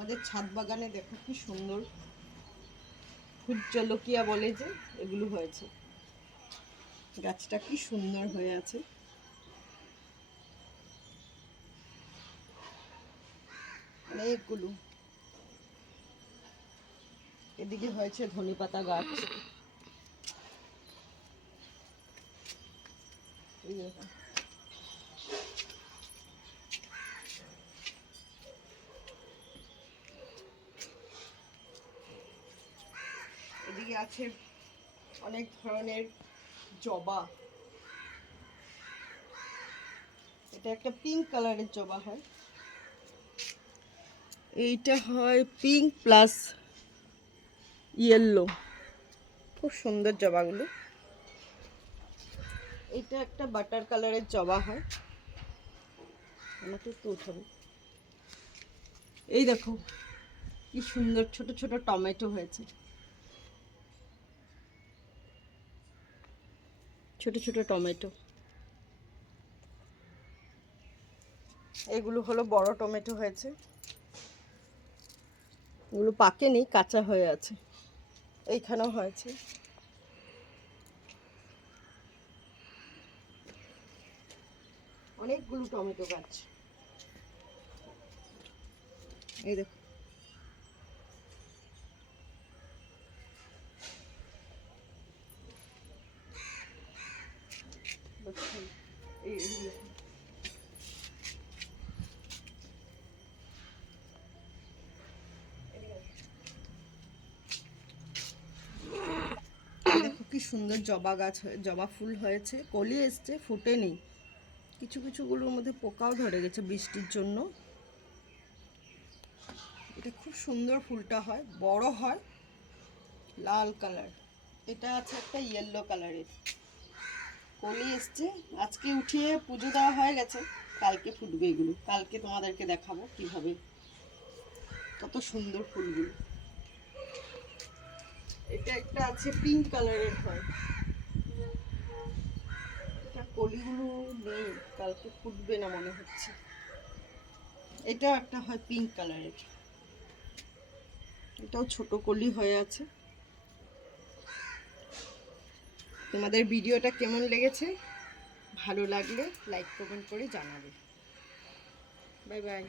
আমাদের ছাদ বাগানে দেখো কি সুন্দর ফুলজলকিয়া বলে যে এগুলো হয়েছে। গাছটা কি সুন্দর হয়ে আছে। অনেকগুলো। এদিকে হয়েছে ধনেপাতা গাছ। এদিকে আছে অনেক ধরনের জবা। এটা একটা পিঙ্ক কালারের জবা হয়, এইটা হয় পিঙ্ক প্লাস ইয়েলো। খুব সুন্দর জবাগুলো। এটা একটা বাটার কালারের জবা হয়, আমাকে একটু উঠাবে। এই দেখো কি সুন্দর ছোট ছোট টমেটো হয়েছে, ছোট ছোট টমেটো। এগুলো হলো বড় টমেটো হয়েছে, এগুলো পাকেনি, কাঁচা হয়ে আছে। এইখানেও হয়েছে। অনেকগুলো টমেটো গাছ। এই দেখো দেখো কি সুন্দর জবা গাছ, জবা ফুল হয়েছে, কলি এসছে, ফুটেনি। কিছু কিছুগুলোর মধ্যে পোকাও ধরে গেছে বৃষ্টির জন্য। এটা খুব সুন্দর ফুলটা হয়, বড় হয়, লাল কালার। এটা আছে একটা ইয়েলো কালারের, কলি এসছে। আজকে উঠিয়ে পুজো দেওয়া হয়ে গেছে, কালকে ফুটবে এগুলো। কালকে তোমাদেরকে দেখাবো কিভাবে, কত সুন্দর ফুলগুলো। এটা একটা আছে পিঙ্ক কালারের হয়, এটা কলিগুলো নেই, কালকে ফুটবে না মনে হচ্ছে। এটা একটা হয় পিঙ্ক কালারের, এটাও ছোট কলি হয়ে আছে। তোমাদের ভিডিওটা কেমন লেগেছে, ভালো লাগলে লাইক কমেন্ট করে জানাবে। Bye bye.